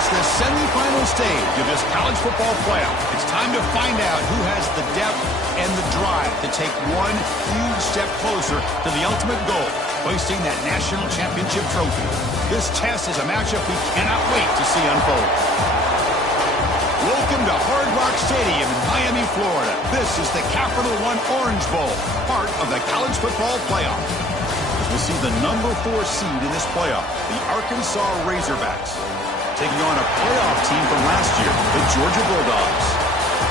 It's the semifinal stage of this college football playoff. It's time to find out who has the depth and the drive to take one huge step closer to the ultimate goal, hoisting that national championship trophy. This test is a matchup we cannot wait to see unfold. Welcome to Hard Rock Stadium in Miami, Florida. This is the Capital One Orange Bowl, part of the college football playoff. We'll see the number 4 seed in this playoff, the Arkansas Razorbacks, taking on a playoff team from last year, the Georgia Bulldogs.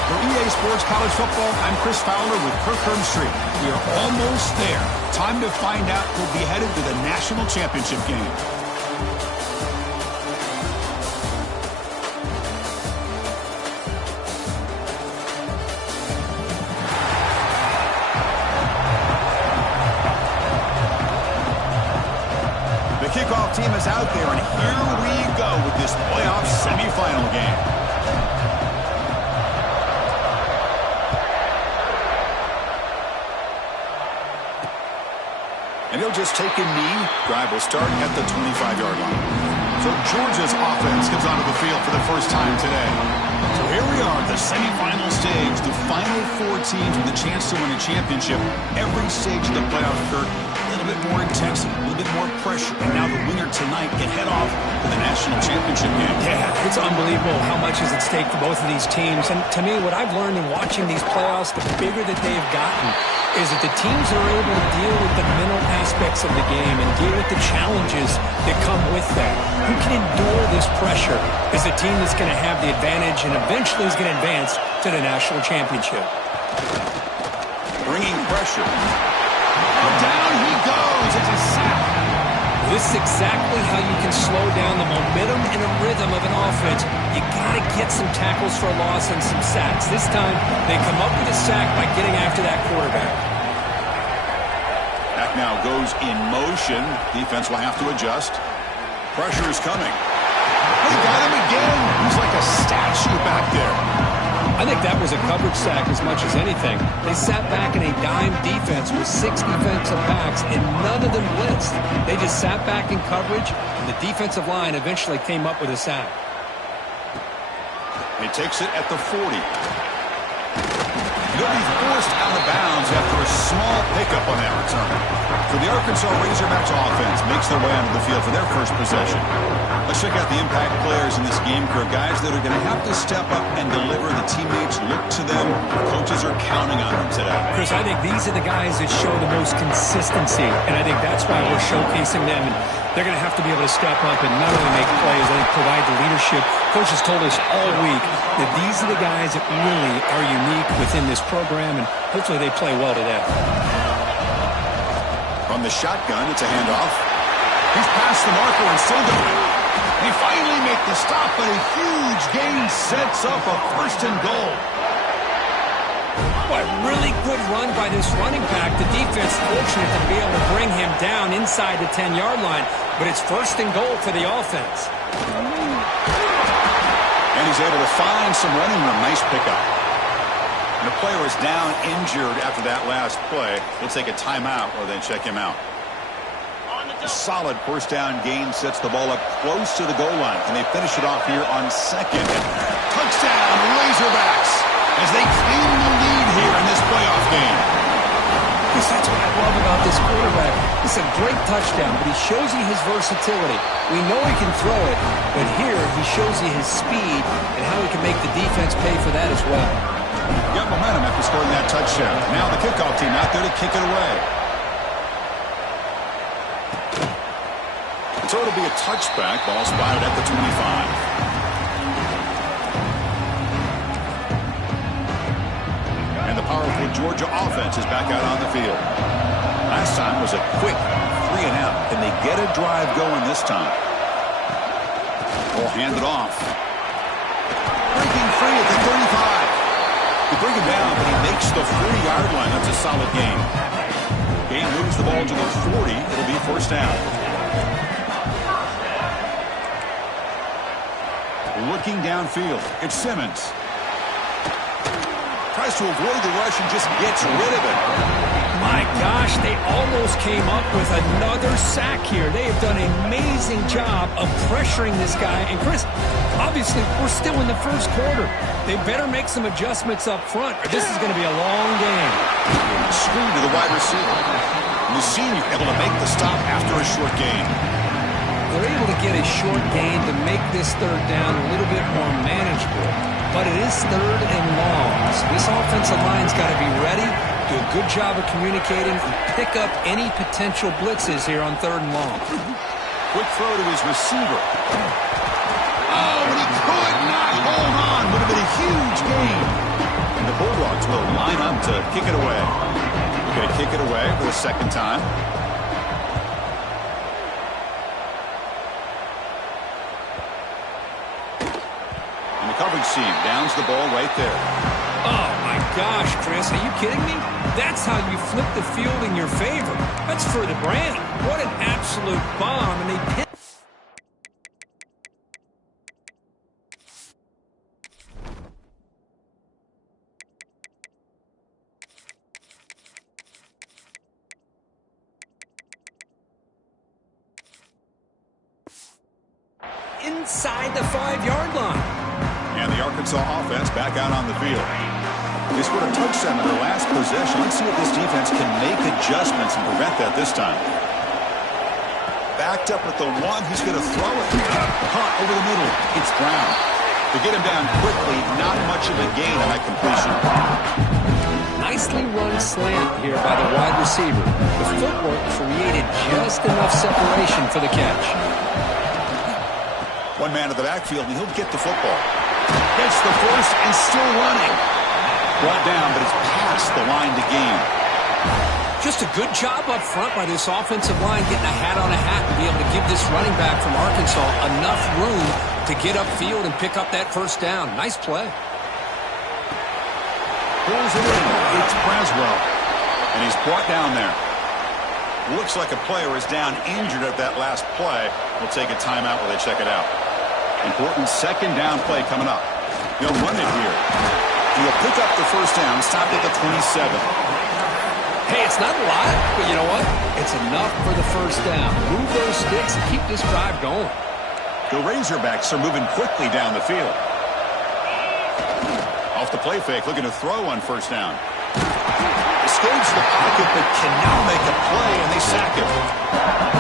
For EA Sports College Football, I'm Chris Fowler with Kirk Herbstreit. We are almost there. Time to find out who'll be headed to the national championship game. Kickoff team is out there, and here we go with this playoff semifinal game. And he'll just take a knee. Drive will start at the 25-yard line. So Georgia's offense comes onto the field for the first time today. So here we are, the semifinal stage, the final 4 teams with a chance to win a championship. Every stage of the playoff, Kirk, a little bit more intensity, a little bit more pressure. And now the winner tonight can head off to the national championship game. Yeah, it's unbelievable how much is at stake for both of these teams. And to me, what I've learned in watching these playoffs, the bigger that they've gotten, is that the teams that are able to deal with the mental aspects of the game and deal with the challenges that come with that. Who can endure this pressure is the team that's going to have the advantage and eventually is going to advance to the national championship. Bringing pressure. Down he goes. It's a sack. This is exactly how you can slow down the momentum and the rhythm of an offense. You got to get some tackles for a loss and some sacks. This time, they come up with a sack by getting after that quarterback. Back now goes in motion. Defense will have to adjust. Pressure is coming. They got him again. He's like a statue back there. I think that was a coverage sack as much as anything. They sat back in a dime defense with 6 defensive backs, and none of them blitzed. They just sat back in coverage, and the defensive line eventually came up with a sack. He takes it at the 40. He'll be forced out of bounds after a small pickup on that return. So the Arkansas Razorbacks offense makes their way onto the field for their first possession. Let's check out the impact players in this game, Kirk. Guys that are going to have to step up and deliver. The teammates look to them. Coaches are counting on them today. Chris, I think these are the guys that show the most consistency, and I think that's why we're showcasing them. And they're going to have to be able to step up and not only make plays, I think provide the leadership. Coaches told us all week that these are the guys that really are unique within this program, and hopefully they play well today. From the shotgun, it's a handoff. He's past the marker and still going. They finally make the stop, but a huge gain sets up a 1st and goal. Boy, really good run by this running back. The defense fortunate to be able to bring him down inside the 10-yard line, but it's 1st and goal for the offense. And he's able to find some running room. Nice pickup. And the player is down injured after that last play. He'll take a timeout or then check him out. A solid 1st down gain sets the ball up close to the goal line. And they finish it off here on 2nd. Touchdown, Razorbacks, as they claim the lead here in this playoff game. That's what I love about this quarterback. It's a great touchdown, but he shows you his versatility. We know he can throw it, but here he shows you his speed and how he can make the defense pay for that as well. Got momentum after scoring that touchdown. Now the kickoff team out there to kick it away. So it'll be a touchback. Ball spotted at the 25. And the powerful Georgia offense is back out on the field. Last time was a quick 3 and out. Can they get a drive going this time? Ball handed off. Breaking free at the 35. They bring him down, but he makes the 40-yard line. That's a solid gain. Gain moves the ball to the 40. It'll be 1st down. Looking downfield, it's Simmons. Tries to avoid the rush and just gets rid of it. My gosh, they almost came up with another sack here. They have done an amazing job of pressuring this guy. And Chris, obviously, we're still in the first quarter. They better make some adjustments up front, or this is going to be a long game. Screen to the wide receiver. And the senior able to make the stop after a short gain. They're able to get a short gain to make this third down a little bit more manageable. But it is third and long. So this offensive line's got to be ready, do a good job of communicating, and pick up any potential blitzes here on third and long. Quick throw to his receiver. Oh, and he could not hold on. Would have been a huge gain. And the Bulldogs will line up to kick it away. They're going to kick it away for the second time. Coverage seam downs the ball right there. Oh, my gosh, Chris. Are you kidding me? That's how you flip the field in your favor. That's for the brand. What an absolute bomb. And they pin. Inside the 5-yard line. And the Arkansas offense back out on the field. They scored a touchdown in their last possession. Let's see if this defense can make adjustments and prevent that this time. Backed up at the one. He's going to throw it. Caught over the middle. It's Brown. To get him down quickly, not much of a gain on that completion. Nicely run slant here by the wide receiver. The footwork created just enough separation for the catch. One man in the backfield, and he'll get the football. Gets the first and still running. Brought down, but it's past the line to gain. Just a good job up front by this offensive line, getting a hat on a hat and be able to give this running back from Arkansas enough room to get upfield and pick up that first down. Nice play. Pulls it in. It's Braswell. And he's brought down there. Looks like a player is down injured at that last play. We'll take a timeout while they check it out. Important second down play coming up. He'll run it here. He'll pick up the first down, stopped at the 27. Hey, it's not a lot, but you know what? It's enough for the first down. Move those sticks and keep this drive going. The Razorbacks are moving quickly down the field. Off the play fake, looking to throw on first down. Escapes the pocket, but can now make a play, and they sack him.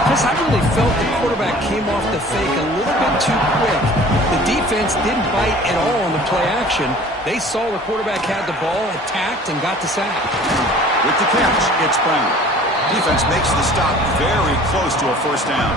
Chris, I really felt the quarterback came off the fake a little bit too quick. The defense didn't bite at all on the play action. They saw the quarterback had the ball, attacked, and got the sack. With the catch, it's Brown. Defense makes the stop very close to a first down.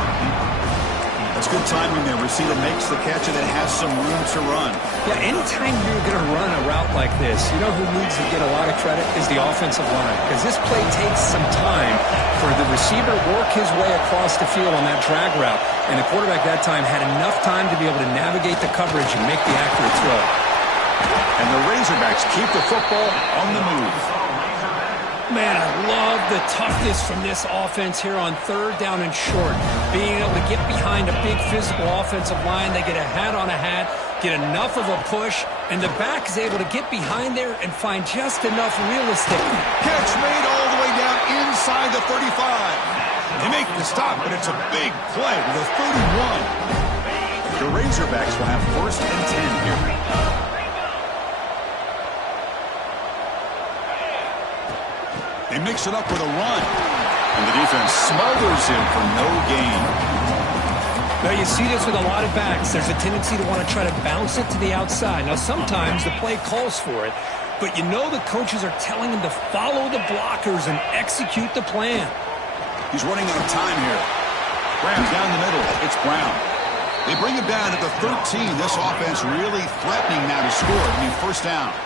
That's good timing there. Receiver makes the catch, and it has some room to run. Yeah, anytime you're going to run a route like this, you know who needs to get a lot of credit is the offensive line. Because this play takes some time for the receiver to work his way across the field on that drag route. And the quarterback that time had enough time to be able to navigate the coverage and make the accurate throw. And the Razorbacks keep the football on the move. Man, I love the toughness from this offense here on third down and short. Being able to get behind a big physical offensive line. They get a hat on a hat, get enough of a push, and the back is able to get behind there and find just enough real estate. Catch made all the way down inside the 35. They make the stop, but it's a big play with a 31. The Razorbacks will have first and 10 here. They mix it up with a run. And the defense smothers him for no gain. Now, you see this with a lot of backs. There's a tendency to want to try to bounce it to the outside. Now, sometimes the play calls for it, but you know the coaches are telling him to follow the blockers and execute the plan. He's running out of time here. Graham down the middle. It's Brown. They bring him down at the 13. This offense really threatening now to score. I mean, first down.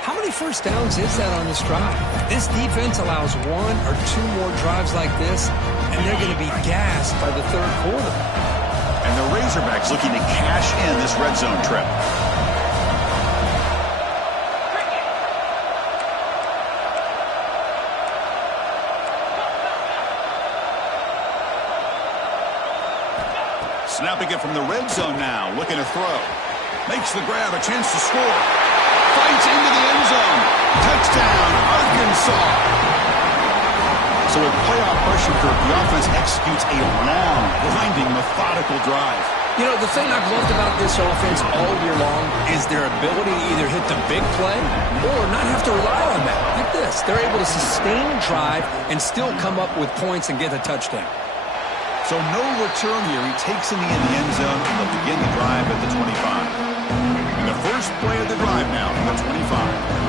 How many first downs is that on this drive? This defense allows one or two more drives like this, and they're going to be gassed by the third quarter. And the Razorbacks looking to cash in this red zone trip. Snapping it from the red zone now, looking to throw. Makes the grab, a chance to score. Fights into the end zone. Touchdown, Arkansas. So with playoff pressure group, the offense executes a long, grinding, methodical drive. You know, the thing I've loved about this offense all year long is their ability to either hit the big play or not have to rely on that. Like this. They're able to sustain a drive and still come up with points and get a touchdown. So no return here. He takes in the end zone, and they'll begin the drive at the 25. And the first play of the drive now from the 25.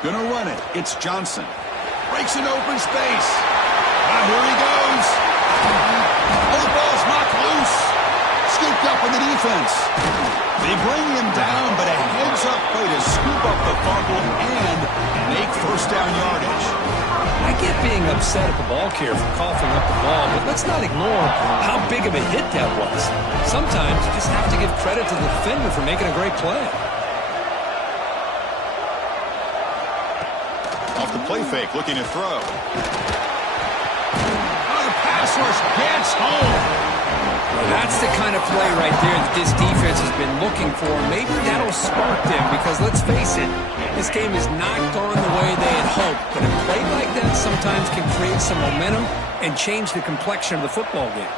Gonna run it. It's Johnson. Breaks an open space. Now here he goes. Oh, the ball's knocked loose. Scooped up in the defense. They bring him down, but a heads-up play to scoop up the fumble and make first down yardage. I get being upset at the ball carrier for coughing up the ball, but let's not ignore how big of a hit that was. Sometimes you just have to give credit to the defender for making a great play. Off the play fake, looking to throw. Oh, the pass rush gets home. Well, that's the kind of play right there that this defense has been looking for. Maybe that'll spark them because, let's face it, this game is not gone the way they had hoped. But a play like that sometimes can create some momentum and change the complexion of the football game.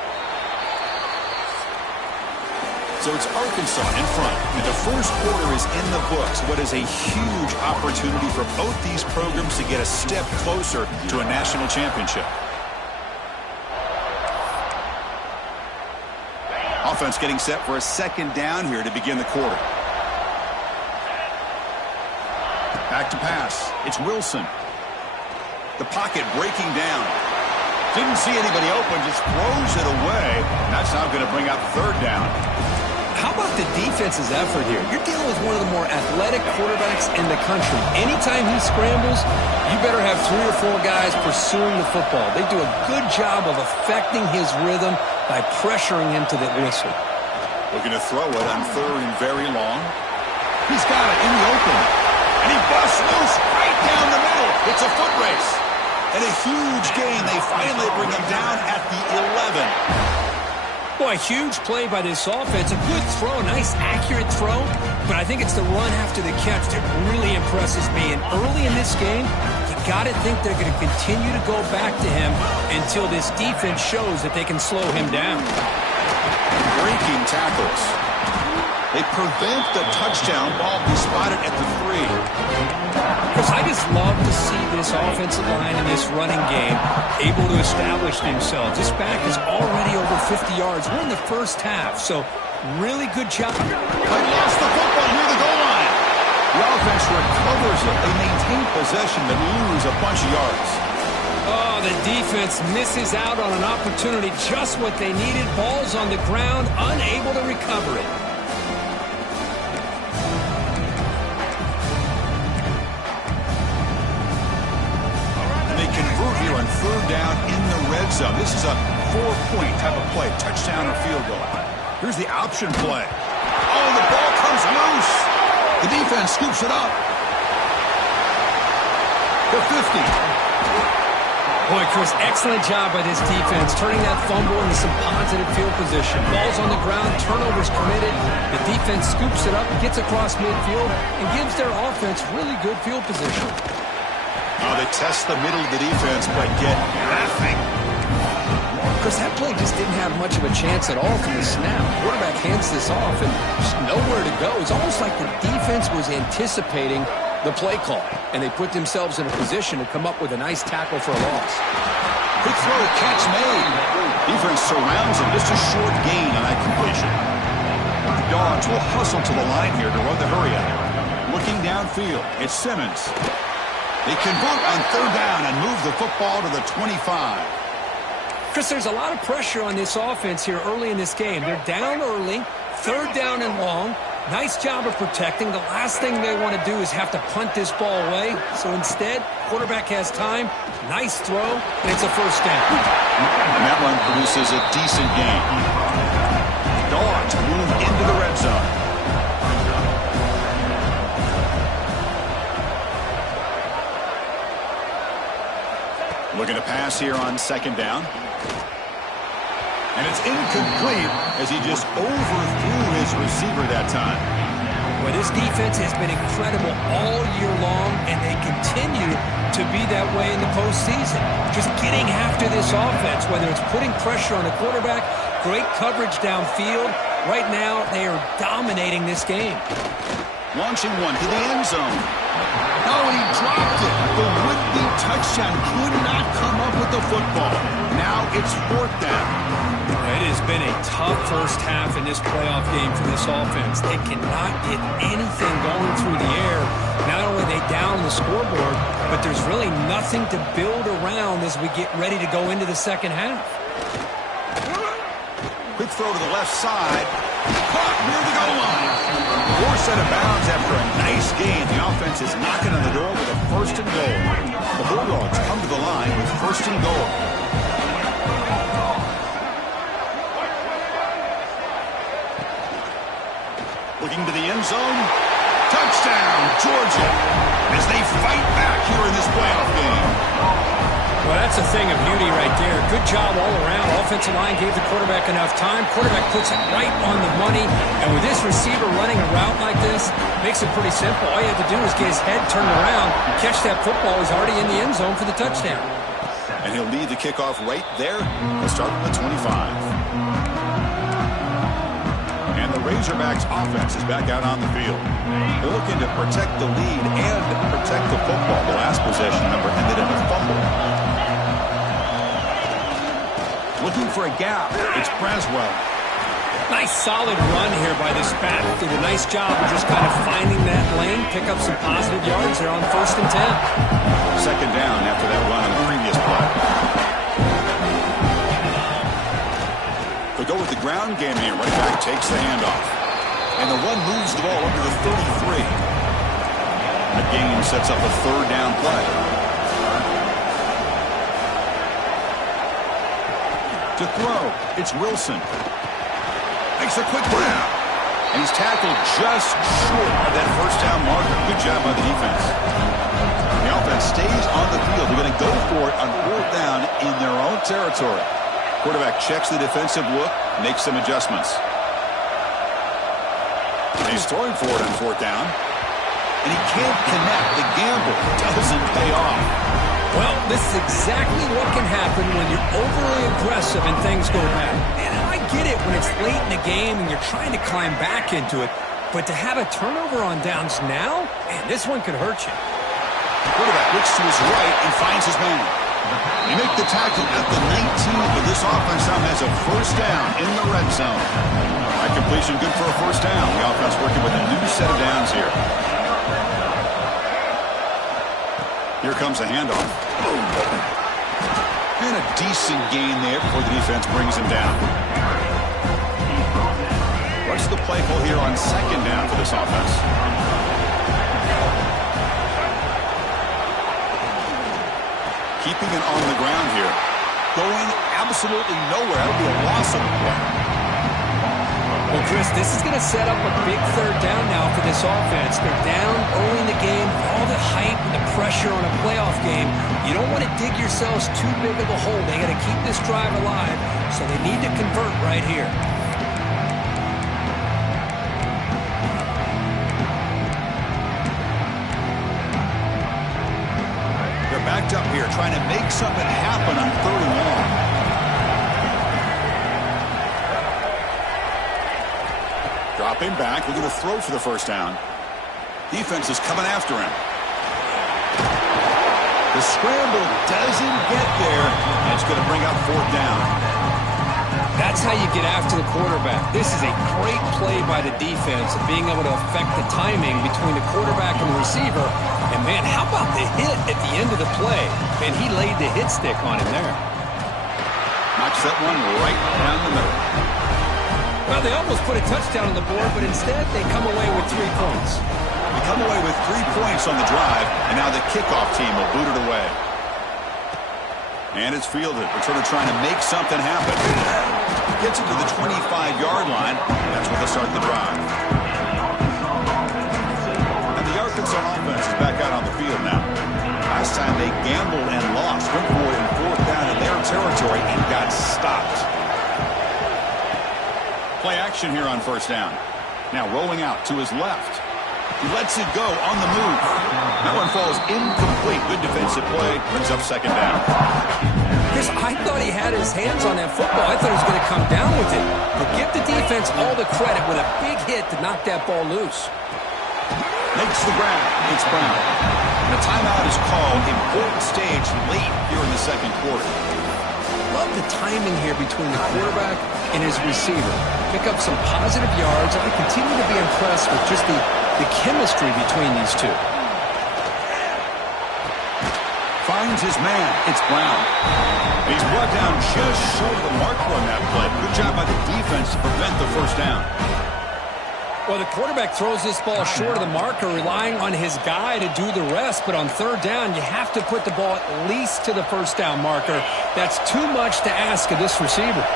So it's Arkansas in front, and the first quarter is in the books. What is a huge opportunity for both these programs to get a step closer to a national championship. Offense getting set for a second down here to begin the quarter. Back to pass. It's Wilson. The pocket breaking down. Didn't see anybody open, just throws it away. That's now going to bring up third down. How about the defense's effort here? You're dealing with one of the more athletic quarterbacks in the country. Anytime he scrambles, you better have 3 or 4 guys pursuing the football. They do a good job of affecting his rhythm by pressuring him to the whistle. Looking to throw it on third and very long. He's got it in the open. And he busts loose right down the middle. It's a foot race. And a huge gain. They finally bring him down at the 11. Boy, huge play by this offense. A good throw, nice accurate throw. But I think it's the run after the catch that really impresses me. And early in this game, you got to think they're going to continue to go back to him until this defense shows that they can slow him down. Breaking tackles. They prevent the touchdown ball be spotted at the 3. Because I just love to see this offensive line in this running game able to establish themselves. This back is already over 50 yards. We're in the first half, so really good job. They lost the football near the goal line. The offense recovers it. They maintain possession but lose a bunch of yards. Oh, the defense misses out on an opportunity. Just what they needed. Ball's on the ground, unable to recover it. Convert here on third down in the red zone. This is a 4-point type of play, touchdown or field goal. Here's the option play. Oh, the ball comes loose. The defense scoops it up. The 50. Boy, Chris, excellent job by this defense, turning that fumble into some positive field position. Ball's on the ground, turnovers committed. The defense scoops it up, gets across midfield, and gives their offense really good field position. They test the middle of the defense, but get nothing. Chris, that play just didn't have much of a chance at all from the snap. Quarterback hands this off and just nowhere to go. It's almost like the defense was anticipating the play call, and they put themselves in a position to come up with a nice tackle for a loss. Quick throw, catch made. Defense surrounds him. Just a short gain on that completion. Dogs will hustle to the line here to run the hurry out. Looking downfield, it's Simmons. They convert on third down and move the football to the 25. Chris, there's a lot of pressure on this offense here early in this game. They're down early, third down and long. Nice job of protecting. The last thing they want to do is have to punt this ball away. So instead, quarterback has time. Nice throw, and it's a first down. And that one produces a decent gain. Dogs move into the red zone. Looking to pass here on second down. And it's incomplete as he just overthrew his receiver that time. Well, this defense has been incredible all year long, and they continue to be that way in the postseason. Just getting after this offense, whether it's putting pressure on the quarterback, great coverage downfield. Right now, they are dominating this game. Launching one to the end zone. Oh, and he dropped it. The would-be touchdown could not come up with the football. Now it's 4th down. It has been a tough first half in this playoff game for this offense. They cannot get anything going through the air. Not only are they down the scoreboard, but there's really nothing to build around as we get ready to go into the second half. Quick throw to the left side. Caught near the goal line. 4 set of bounds after a nice game. The offense is knocking on the door with a 1st and goal. The Bulldogs come to the line with 1st and goal. Looking to the end zone. Touchdown, Georgia, as they fight back here in this playoff game. Well, that's a thing of beauty right there. Good job all around. Offensive line gave the quarterback enough time. Quarterback puts it right on the money. And with this receiver running a route like this, makes it pretty simple. All you have to do is get his head turned around, catch that football. He's already in the end zone for the touchdown. And he'll lead the kickoff right there. He'll start from the 25. And the Razorbacks offense is back out on the field. They're looking to protect the lead and protect the football. The last possession number ended in a fumble. Looking for a gap. It's Braswell. Nice solid run here by this back. Did a nice job of just kind of finding that lane, pick up some positive yards there on 1st and 10. 2nd down after that run on the previous play. They'll go with the ground game here. Right back takes the handoff. And the run moves the ball up to the 33. That gain sets up a 3rd down play. To throw, it's Wilson. Makes a quick grab. And he's tackled just short of that 1st down marker. Good job by the defense. The offense stays on the field. They're going to go for it on 4th down in their own territory. Quarterback checks the defensive look, makes some adjustments. And he's throwing for it on 4th down. And he can't connect. The gamble doesn't pay off. Well, this is exactly what can happen when you're overly aggressive and things go bad. And I get it when it's late in the game and you're trying to climb back into it. But to have a turnover on downs now, man, this one could hurt you. The quarterback looks to his right and finds his man. They make the tackle at the 19, but this offense now has a 1st down in the red zone. High completion, good for a 1st down. The offense working with a new set of downs here. Here comes a handoff. And a decent gain there before the defense brings him down. What's the play call here on 2nd down for this offense? Keeping it on the ground here. Going absolutely nowhere. That'll be a loss of the play. Well, Chris, this is going to set up a big 3rd down now for this offense. They're down early in the game. All the hype and the pressure on a playoff game. You don't want to dig yourselves too big of a hole. They got to keep this drive alive, so they need to convert right here. They're backed up here trying to make something happen on 3rd and long. Dropping back, looking to throw for the 1st down. Defense is coming after him. The scramble doesn't get there, and it's going to bring up 4th down. That's how you get after the quarterback. This is a great play by the defense of being able to affect the timing between the quarterback and the receiver. And, man, how about the hit at the end of the play? Man, he laid the hit stick on him there. Knocks that one right down the middle. Well, they almost put a touchdown on the board, but instead they come away with 3 points. They come away with 3 points on the drive, and now the kickoff team will boot it away. And it's fielded. Returner trying to make something happen. Gets it to the 25-yard line. That's where they start the drive. And the Arkansas offense is back out on the field now. Last time they gambled and lost. Went for it in 4th down in their territory and got stopped. Play action here on 1st down. Now rolling out to his left. He lets it go on the move. That one falls incomplete. Good defensive play. Brings up second down. Chris, I thought he had his hands on that football. I thought he was going to come down with it. But give the defense all the credit with a big hit to knock that ball loose. Makes the grab. It's Brown. And a timeout is called. Important stage late here in the second quarter. Love the timing here between the quarterback and his receiver. Pick up some positive yards. I continue to be impressed with just the chemistry between these two. Finds his man. It's Brown. He's brought down just short of the marker on that play. Good job by the defense to prevent the first down. Well, the quarterback throws this ball short of the marker, relying on his guy to do the rest. But on third down, you have to put the ball at least to the first down marker. That's too much to ask of this receiver.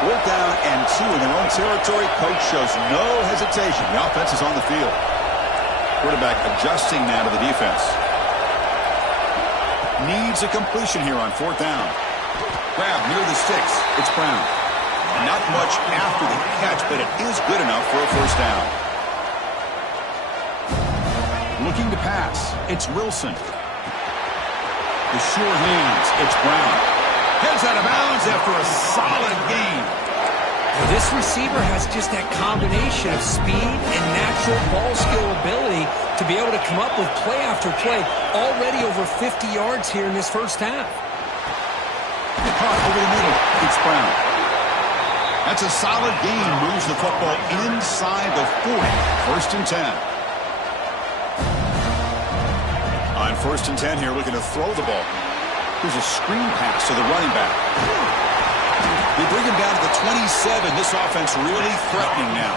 4th down and 2 in their own territory. Coach shows no hesitation. The offense is on the field. Quarterback adjusting now to the defense. Needs a completion here on 4th down. Grab near the sticks. It's Brown. Not much after the catch, but it is good enough for a first down. Looking to pass. It's Wilson. The sure hands. It's Brown. Heads out of bounds after a solid gain. Well, this receiver has just that combination of speed and natural ball skill ability to be able to come up with play after play. Already over 50 yards here in this first half. Caught over the middle. It's Brown. That's a solid gain. Moves the football inside the 40. 1st and 10. On 1st and 10 here, looking to throw the ball. Here's a screen pass to the running back. They bring him down to the 27. This offense really threatening now.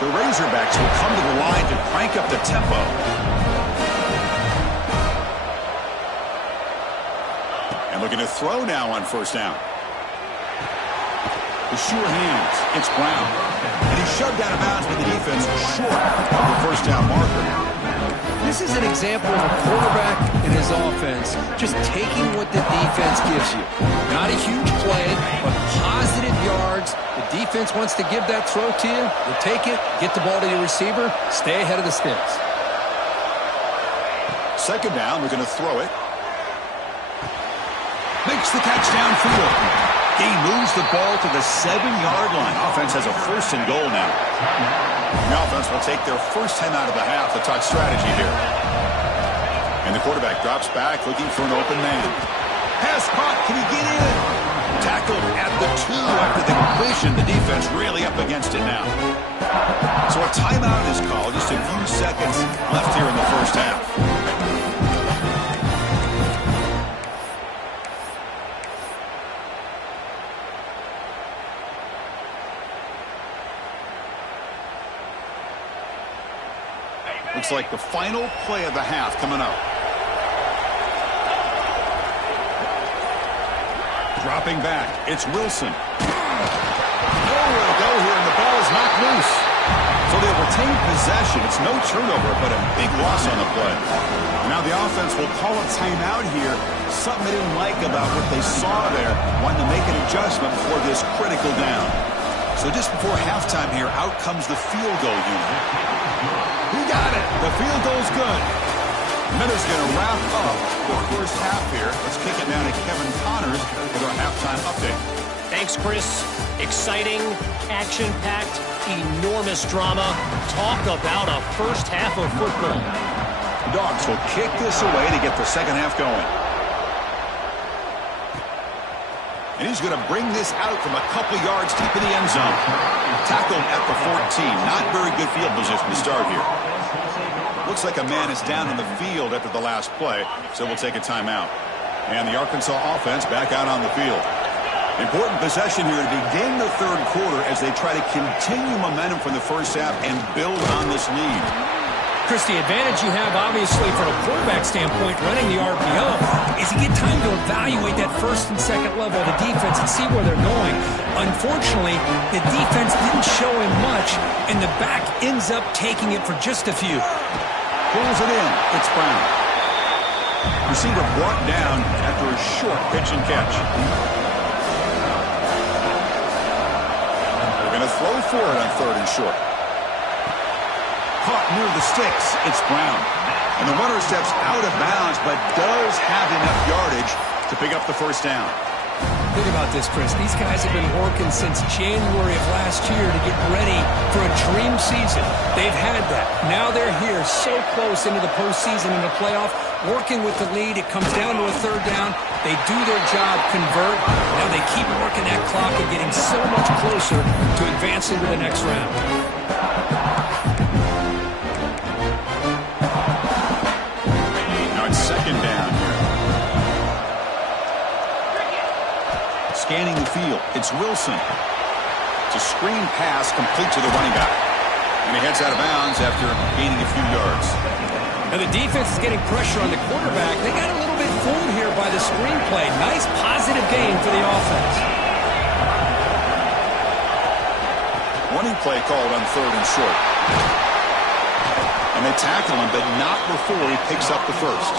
The Razorbacks will come to the line to crank up the tempo. And looking to throw now on 1st down. The sure hands. It's Brown. And he's shoved out of bounds by the defense short of the first down marker. This is an example of a quarterback and his offense just taking what the defense gives you. Not a huge play, but positive yards. The defense wants to give that throw to you. You take it, get the ball to your receiver, stay ahead of the sticks. 2nd down, we're going to throw it. Makes the catch downfield. He moves the ball to the 7-yard line. Offense has a 1st and goal now. The offense will take their first time out of the half to talk strategy here. And the quarterback drops back looking for an open man. Pass caught. Can he get in? Tackled at the 2 after the completion. The defense really up against it now. So a timeout is called. Just a few seconds left here in the first half. Looks like the final play of the half coming up. Dropping back, it's Wilson. Nowhere to go here, and the ball is knocked loose. So they'll retain possession. It's no turnover, but a big loss on the play. Now the offense will call a timeout here. Something they didn't like about what they saw there. Wanting to make an adjustment for this critical down. So just before halftime here, out comes the field goal unit. He got it. The field goal's good. Miller's going to wrap up the first half here. Let's kick it down to Kevin Connors with our halftime update. Thanks, Chris. Exciting, action-packed, enormous drama. Talk about a first half of football. Dogs will kick this away to get the second half going. And he's going to bring this out from a couple yards deep in the end zone. Tackled at the 14. Not very good field position to start here. Looks like a man is down on the field after the last play, so we'll take a timeout. And the Arkansas offense back out on the field. Important possession here to begin the third quarter as they try to continue momentum from the first half and build on this lead. Chris, the advantage you have, obviously, from a quarterback standpoint, running the RPO, is you get time to evaluate that first and second level of the defense and see where they're going. Unfortunately, the defense didn't show him much, and the back ends up taking it for just a few. Pulls it in. It's Brown. Receiver brought down after a short pitch and catch. They're going to throw for it on 3rd and short. caught near the sticks. It's Brown. And the runner steps out of bounds, but does have enough yardage to pick up the first down. Think about this, Chris. These guys have been working since January of last year to get ready for a dream season. They've had that. Now they're here so close into the postseason and the playoff, working with the lead. It comes down to a third down. They do their job, convert. Now they keep working that clock and getting so much closer to advancing to the next round. Now it's second down here. Scanning the field, it's Wilson. It's a screen pass complete to the running back. And he heads out of bounds after gaining a few yards. Now the defense is getting pressure on the quarterback. They got a little bit fooled here by the screen play. Nice positive gain for the offense. Running play called on third and short. And they tackle him, but not before he picks up the first.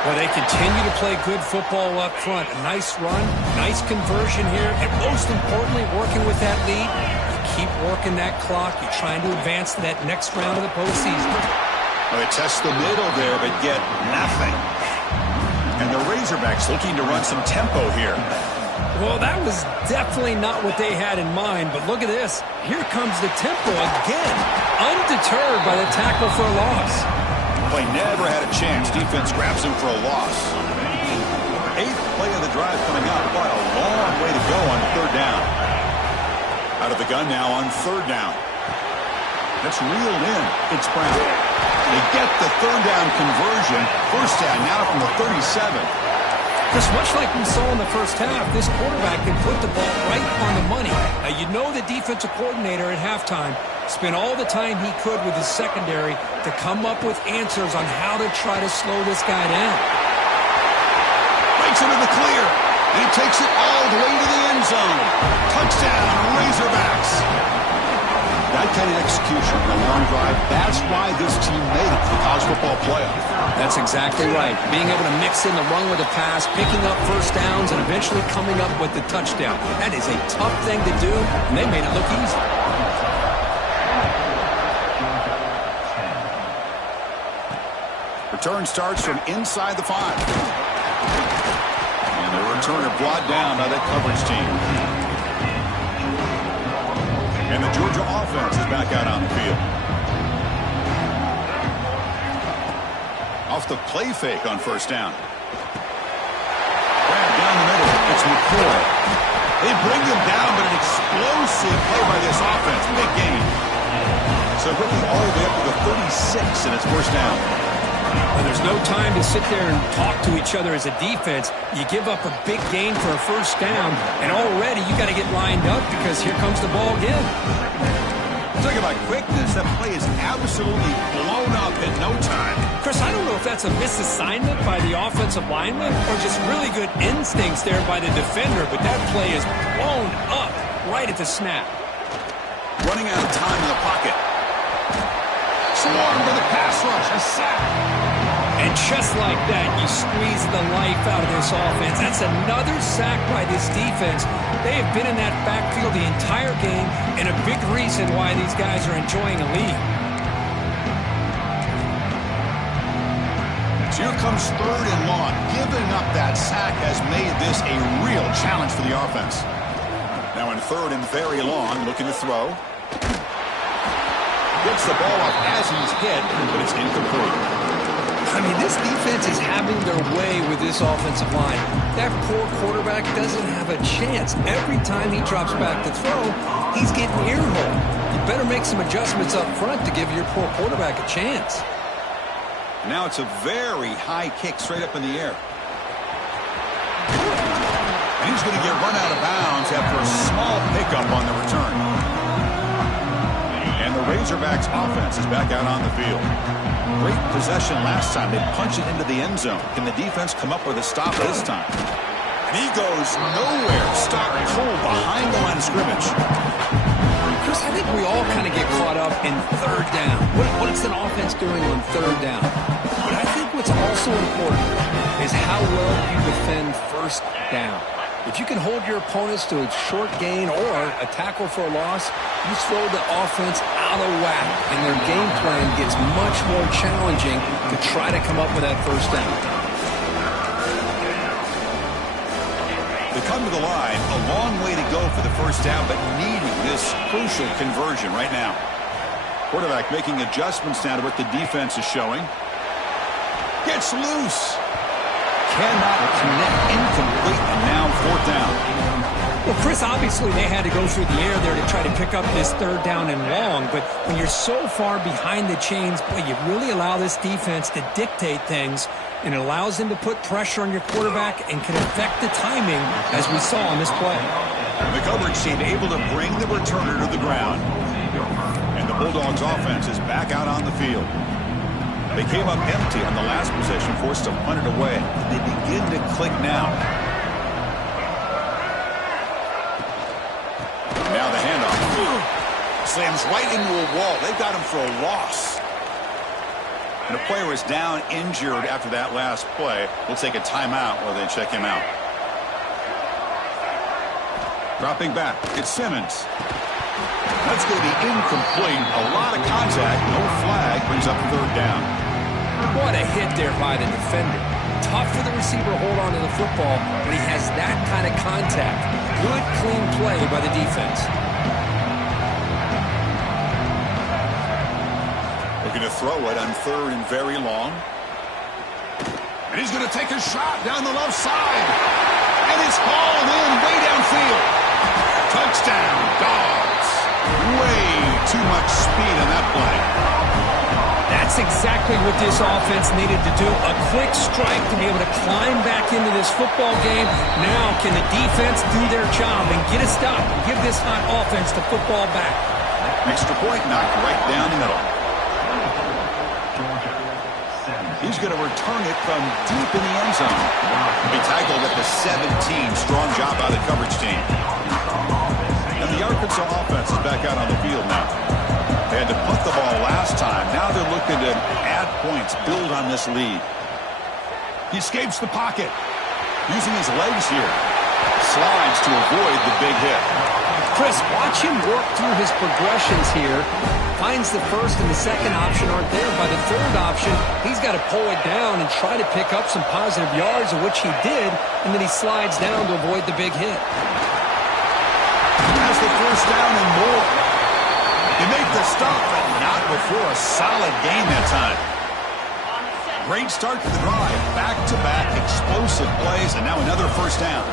Well, they continue to play good football up front. A nice run, nice conversion here, and most importantly, working with that lead. You keep working that clock. You're trying to advance to that next round of the postseason. Well, they test the middle there, but get nothing. And the Razorbacks looking to run some tempo here. Well, that was definitely not what they had in mind, but look at this. Here comes the tempo again, undeterred by the tackle for a loss. Play never had a chance. Defense grabs him for a loss. Eighth play of the drive coming up. What a long way to go on third down. Out of the gun now on third down. That's reeled in. It's Brown. They get the third down conversion. First down now from the 37. Just much like we saw in the first half, this quarterback can put the ball right on the money. Now, you know the defensive coordinator at halftime spent all the time he could with his secondary to come up with answers on how to try to slow this guy down. Breaks into the clear. And he takes it all the way to the end zone. Touchdown, Razorbacks. That kind of execution on a long drive, that's why this team made it to the college football playoff. That's exactly right. Being able to mix in the run with a pass, picking up first downs, and eventually coming up with the touchdown. That is a tough thing to do, and they made it look easy. Return starts from inside the 5. And the returner brought down by that coverage team. And the Georgia offense is back out on the field. Off the play fake on first down. Grab down the middle. It's McCoy. They bring him down, but an explosive play by this offense. Big gain. So bringing all the way up to the 36, and it's first down. And there's no time to sit there and talk to each other as a defense. You give up a big gain for a first down, and already you got to get lined up because here comes the ball again. Talk about quickness. That play is absolutely blown up in no time. Chris, I don't know if that's a misassignment by the offensive lineman or just really good instincts there by the defender, but that play is blown up right at the snap. Running out of time in the pocket. Swarmed with a pass rush. A sack. And just like that, you squeeze the life out of this offense. That's another sack by this defense. They have been in that backfield the entire game, and a big reason why these guys are enjoying a lead. So here comes third and long. Giving up that sack has made this a real challenge for the offense. Now in third and very long, looking to throw. Gets the ball off as he's hit, but it's incomplete. I mean, this defense is having their way with this offensive line. That poor quarterback doesn't have a chance. Every time he drops back to throw, he's getting earholed. You better make some adjustments up front to give your poor quarterback a chance. Now it's a very high kick straight up in the air. And he's going to get run out of bounds after a small pickup on the return. And the Razorbacks offense is back out on the field. Great possession last time. They punch it into the end zone. Can the defense come up with a stop this time? And he goes nowhere. Stop cold behind the line of scrimmage. Chris, I think we all kind of get caught up in third down. What's an offense doing on third down? But I think what's also important is how well you defend first down. If you can hold your opponents to a short gain or a tackle for a loss, you slow the offense out of whack, and their game plan gets much more challenging to try to come up with that first down. They come to the line, a long way to go for the first down, but needing this crucial conversion right now. Quarterback making adjustments now to what the defense is showing. Gets loose. Cannot connect, incomplete, and now fourth down. Well, Chris, obviously they had to go through the air there to try to pick up this third down and long, but when you're so far behind the chains, boy, you really allow this defense to dictate things, and it allows them to put pressure on your quarterback and can affect the timing, as we saw on this play. And the coverage team able to bring the returner to the ground. And the Bulldogs offense is back out on the field. They came up empty on the last possession, forced to punt it away. They begin to click now. Now the handoff. Slams right into a wall. They've got him for a loss. And a player is down injured after that last play. We'll take a timeout while they check him out. Dropping back, it's Simmons. That's going to be incomplete. A lot of contact. No flag. Brings up third down. What a hit there by the defender. Tough for the receiver to hold on to the football when he has that kind of contact. Good, clean play by the defense. Looking to throw it on third and very long. And he's going to take a shot down the left side. And it's hauled in way downfield. Touchdown, Dogs. Way too much speed on that play. That's exactly what this offense needed to do. A quick strike to be able to climb back into this football game. Now can the defense do their job and get a stop and give this hot offense the football back? Extra point knocked right down the middle. He's going to return it from deep in the end zone. He'll be tackled at the 17. Strong job by the coverage team. And the Arkansas offense is back out on the field now. They had to punt the ball last time. Now they're looking to add points, build on this lead. He escapes the pocket. Using his legs here. Slides to avoid the big hit. Chris, watch him work through his progressions here. Finds the first and the second option aren't there. By the third option, he's got to pull it down and try to pick up some positive yards, of which he did, and then he slides down to avoid the big hit. Has the first down and more. They make the stop, but not before a solid gain that time. Great start to the drive. Back-to-back explosive plays, and now another first down.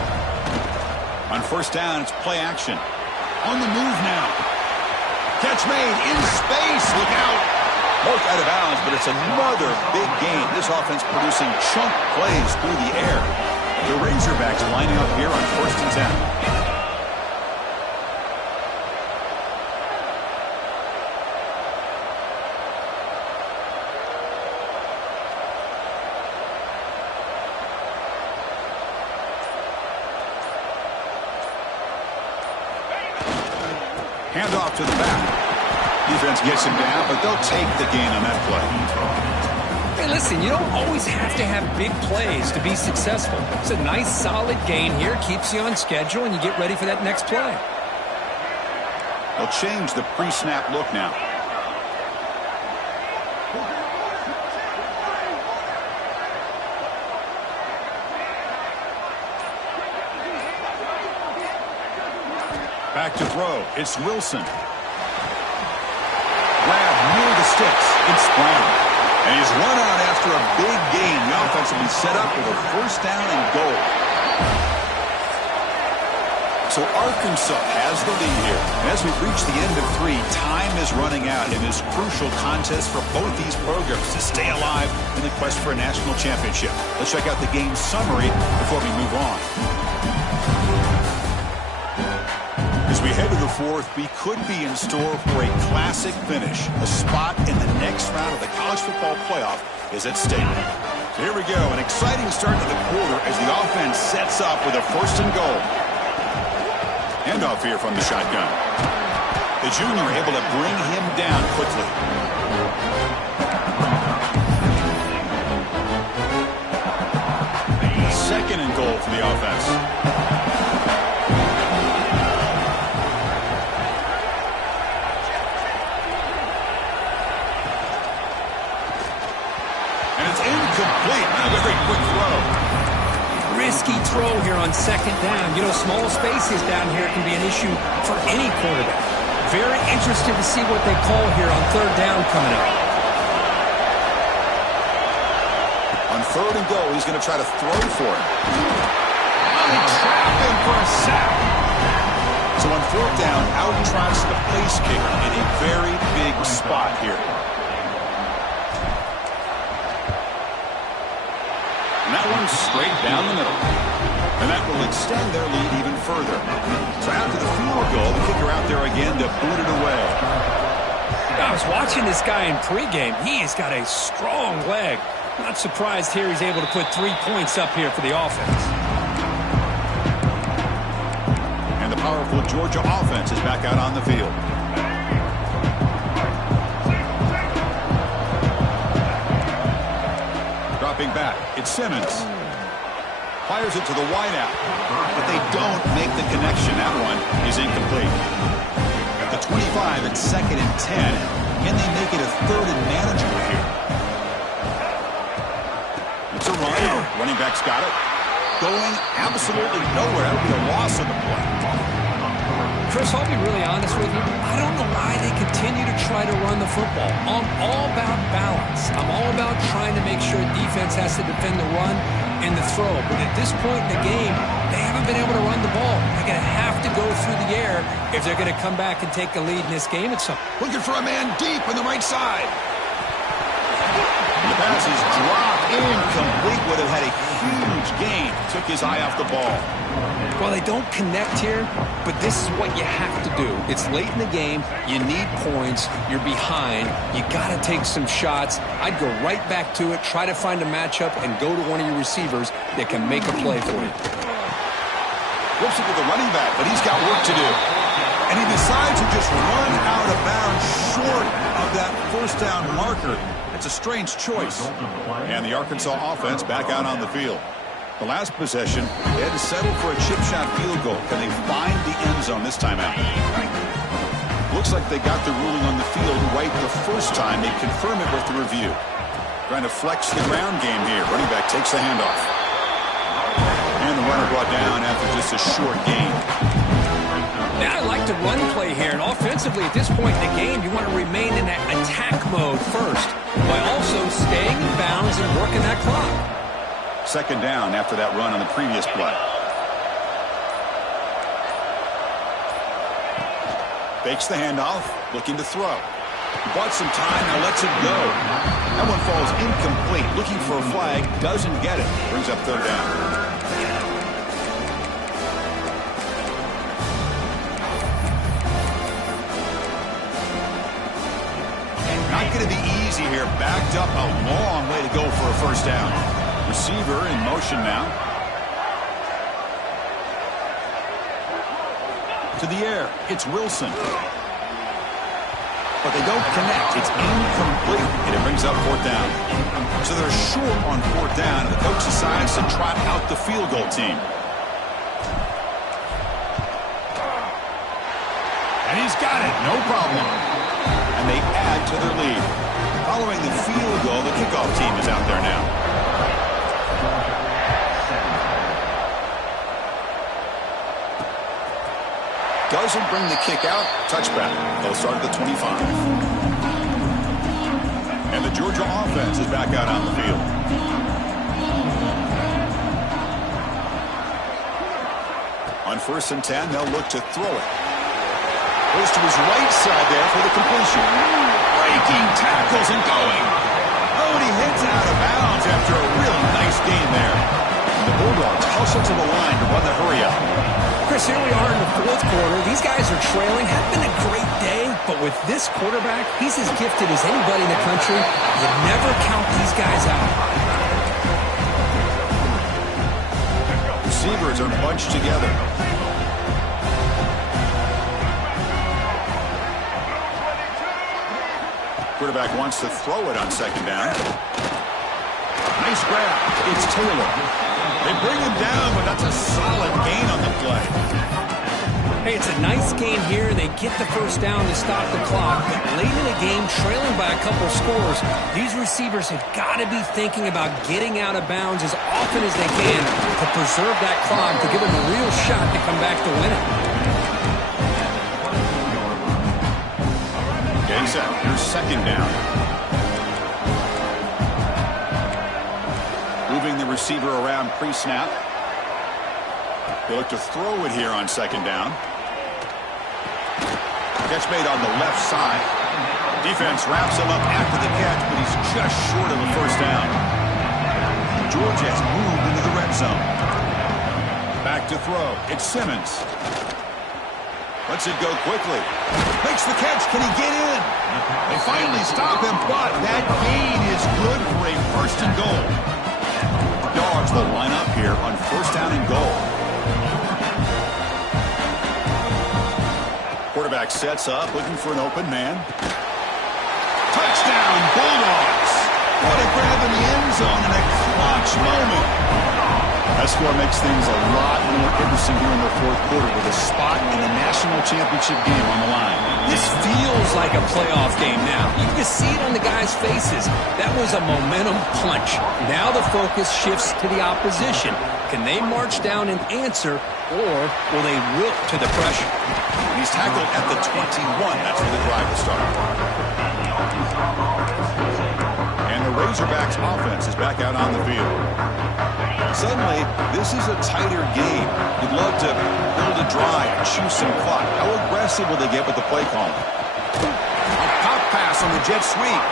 On first down, it's play action. On the move now. Catch made in space. Look out. Both out of bounds, but it's another big gain. This offense producing chunk plays through the air. The Razorbacks lining up here on first and 10. Handoff to the back. Defense gets him down, but they'll take the gain on that play. Hey, listen, you don't always have to have big plays to be successful. It's a nice, solid gain here. Keeps you on schedule, and you get ready for that next play. They'll change the pre-snap look now. Back to throw. It's Wilson. Grab near the sticks. It's Brown. And he's run out after a big gain. The offense will be set up with a first down and goal. So Arkansas has the lead here. And as we reach the end of 3, time is running out in this crucial contest for both these programs to stay alive in the quest for a national championship. Let's check out the game summary before we move on. As we head to the 4th, we could be in store for a classic finish. A spot in the next round of the college football playoff is at stake. So here we go, an exciting start to the quarter as the offense sets up with a first and goal. Handoff here from the shotgun. The junior able to bring him down quickly. Second and goal for the offense. here on second down. You know, small spaces down here can be an issue for any quarterback. Very interested to see what they call here on third down coming up. On third and go, he's going to try to throw for it. They trap him for a sack. So on fourth down, out trots the place kicker in a very big spot here. And that one's straight down the middle. And that will extend their lead even further. So after the field goal, the kicker out there again to boot it away. I was watching this guy in pregame. He has got a strong leg. Not surprised here he's able to put 3 points up here for the offense. And the powerful Georgia offense is back out on the field. Dropping back, it's Simmons. Fires it to the wideout, but they don't make the connection. That one is incomplete. At the 25, it's 2nd and 10. Can they make it a third and manageable here? It's a run. Running back's got it. Going absolutely nowhere. That'll be a loss on the play. Chris, I'll be really honest with you. I don't know why they continue to try to run the football. I'm all about balance. I'm all about trying to make sure defense has to defend the run and the throw. But at this point in the game, they haven't been able to run the ball. They're going to have to go through the air if they're going to come back and take the lead in this game at some. Looking for a man deep on the right side. The pass is dropped incomplete. Would have had a huge gain. Took his eye off the ball. Well, they don't connect here, but this is what you have to do. It's late in the game. You need points. You're behind. You got to take some shots. I'd go right back to it, try to find a matchup, and go to one of your receivers that can make a play for you. Flips it to the running back, but he's got work to do. And he decides to just run out of bounds short of that first down marker. It's a strange choice. And the Arkansas offense back out on the field. The last possession, they had to settle for a chip shot field goal. Can they find the end zone this time out? Looks like they got the ruling on the field right the first time. They confirm it with the review. Trying to flex the ground game here. Running back takes the handoff. And the runner brought down after just a short gain. Now I like the run play here, and offensively at this point in the game, you want to remain in that attack mode first, by also staying in bounds and working that clock. Second down after that run on the previous play. Fakes the handoff, looking to throw. He bought some time, now lets it go. That one falls incomplete. Looking for a flag, doesn't get it. Brings up third down. Not going to be easy here. Backed up a long way to go for a first down. Receiver in motion now. To the air, it's Wilson. But they don't connect. It's incomplete, and it brings up fourth down. So they're short on fourth down, and the coach decides to trot out the field goal team. And he's got it, no problem. And they add to their lead. Following the field goal, the kickoff team is out there now. Doesn't bring the kick out. Touchback. They'll start at the 25. And the Georgia offense is back out on the field. On 1st and 10, they'll look to throw it. Goes to his right side there for the completion. Breaking tackles and going. Oh, and he hits out of bounds after a really nice gain there. And the Bulldogs hustle to the line to run the hurry up. Chris, here we are in the fourth quarter. These guys are trailing. Had been a great day, but with this quarterback, he's as gifted as anybody in the country. You never count these guys out. Receivers are bunched together. Quarterback wants to throw it on second down. Nice grab. It's Taylor. They bring him down, but that's a solid gain on the play. Hey, it's a nice gain here. They get the first down to stop the clock. But late in the game, trailing by a couple scores, these receivers have got to be thinking about getting out of bounds as often as they can to preserve that clock, to give them a real shot to come back to win it. Game set. Here's second down. Moving the receiver around pre-snap. They look to throw it here on second down. Catch made on the left side. Defense wraps him up after the catch, but he's just short of the first down. Georgia has moved into the red zone. Back to throw. It's Simmons. Lets it go quickly. Makes the catch. Can he get in? They finally stop him, but that gain is good for a first and goal. Dogs will line up here on first down and goal. Quarterback sets up, looking for an open man. Touchdown, Bulldogs! What a grab in the end zone in a clutch moment. That score makes things a lot more interesting here in the fourth quarter with a spot in the national championship game on the line. This feels like a playoff game now. You can see it on the guys' faces. That was a momentum punch. Now the focus shifts to the opposition. Can they march down and answer, or will they wilt to the pressure? And he's tackled at the 21. That's where the drive will start. And the Razorbacks offense is back out on the field. Suddenly, this is a tighter game. You'd love to build a drive, choose some clock. How aggressive will they get with the play calling? A pop pass on the jet sweep.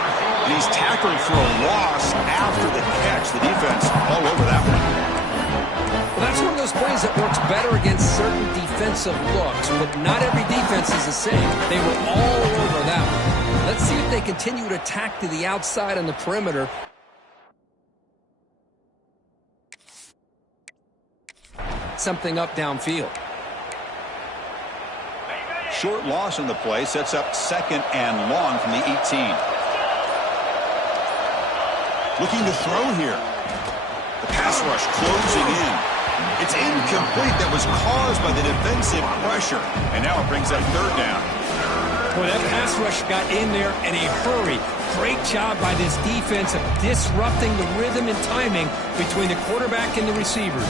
And he's tackled for a loss after the catch. The defense all over that one. Well, that's one of those plays that works better against certain defensive looks, but not every defense is the same. They were all over that one. Let's see if they continue to attack to the outside on the perimeter. Something up downfield. Short loss on the play sets up second and long from the 18. Looking to throw here. The pass rush closing in. It's incomplete. That was caused by the defensive pressure. And now it brings up third down. Boy, that pass rush got in there in a hurry. Great job by this defense of disrupting the rhythm and timing between the quarterback and the receivers.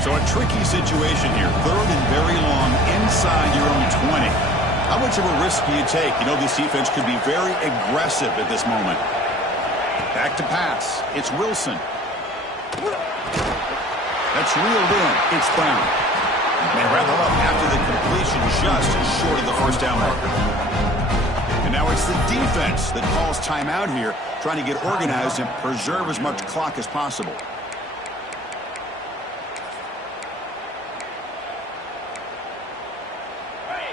So a tricky situation here. Third and very long inside your own 20. How much of a risk do you take? You know this defense could be very aggressive at this moment. Back to pass. It's Wilson. That's reeled in. It's Brown. They wrap him up after the completion just short of the first down marker. And now it's the defense that calls timeout here, trying to get organized and preserve as much clock as possible.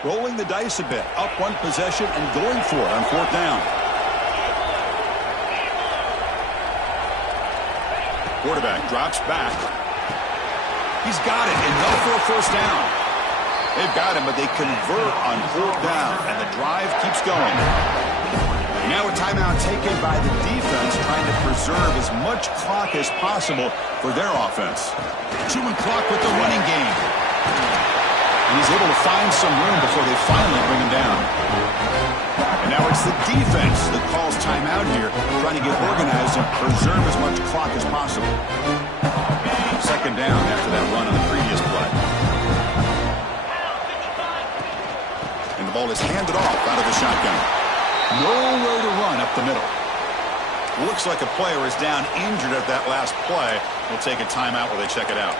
Rolling the dice a bit. Up one possession and going for it on fourth down. Quarterback drops back. He's got it. Enough for a first down. They've got him, but they convert on fourth down, and the drive keeps going. Now a timeout taken by the defense, trying to preserve as much clock as possible for their offense. Chewing clock with the running game. And he's able to find some room before they finally bring him down. And now it's the defense that calls timeout here, trying to get organized and preserve as much clock as possible. Second down after that run on the previous play. And the ball is handed off out of the shotgun. Nowhere to run up the middle. Looks like a player is down injured at that last play. We'll take a timeout while they check it out.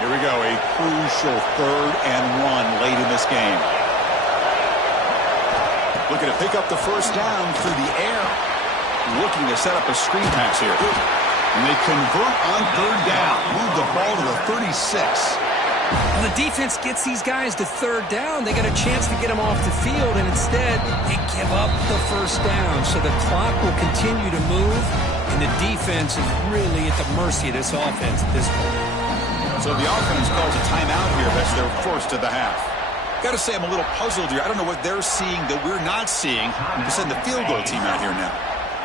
Here we go, a crucial 3rd and 1 late in this game. Looking to pick up the first down through the air. Looking to set up a screen pass here. And they convert on 3rd down. Move the ball to the 36. Well, the defense gets these guys to 3rd down. They got a chance to get them off the field, and instead they give up the first down. So the clock will continue to move, and the defense is really at the mercy of this offense at this point. So the offense calls a timeout here. That's their first of the half. Got to say, I'm a little puzzled here. I don't know what they're seeing that we're not seeing. We send the field goal team out here now.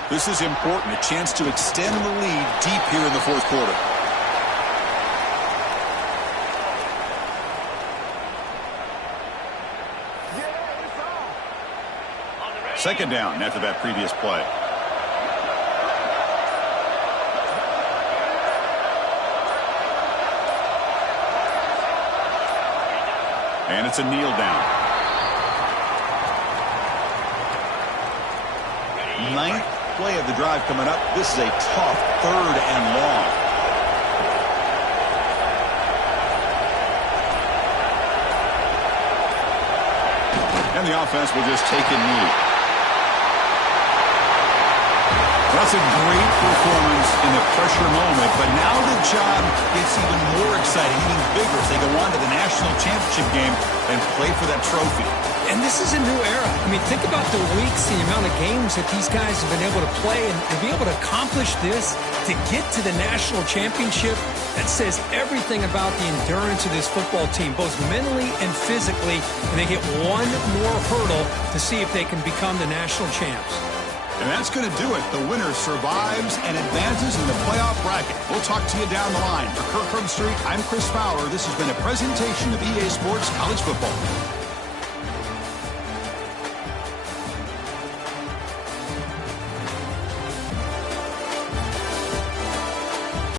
This is important, a chance to extend the lead deep here in the fourth quarter. Second down after that previous play. And it's a kneel down. Ninth play of the drive coming up. This is a tough 3rd and long. And the offense will just take a knee. That's a great performance in the pressure moment, but now the job gets even more exciting, even bigger as they go on to the national championship game and play for that trophy. And this is a new era. I mean, think about the weeks, the amount of games that these guys have been able to play, and to be able to accomplish this, to get to the national championship, that says everything about the endurance of this football team, both mentally and physically, and they hit one more hurdle to see if they can become the national champs. And that's going to do it. The winner survives and advances in the playoff bracket. We'll talk to you down the line. For Kirk Street, I'm Chris Fowler. This has been a presentation of EA Sports College Football.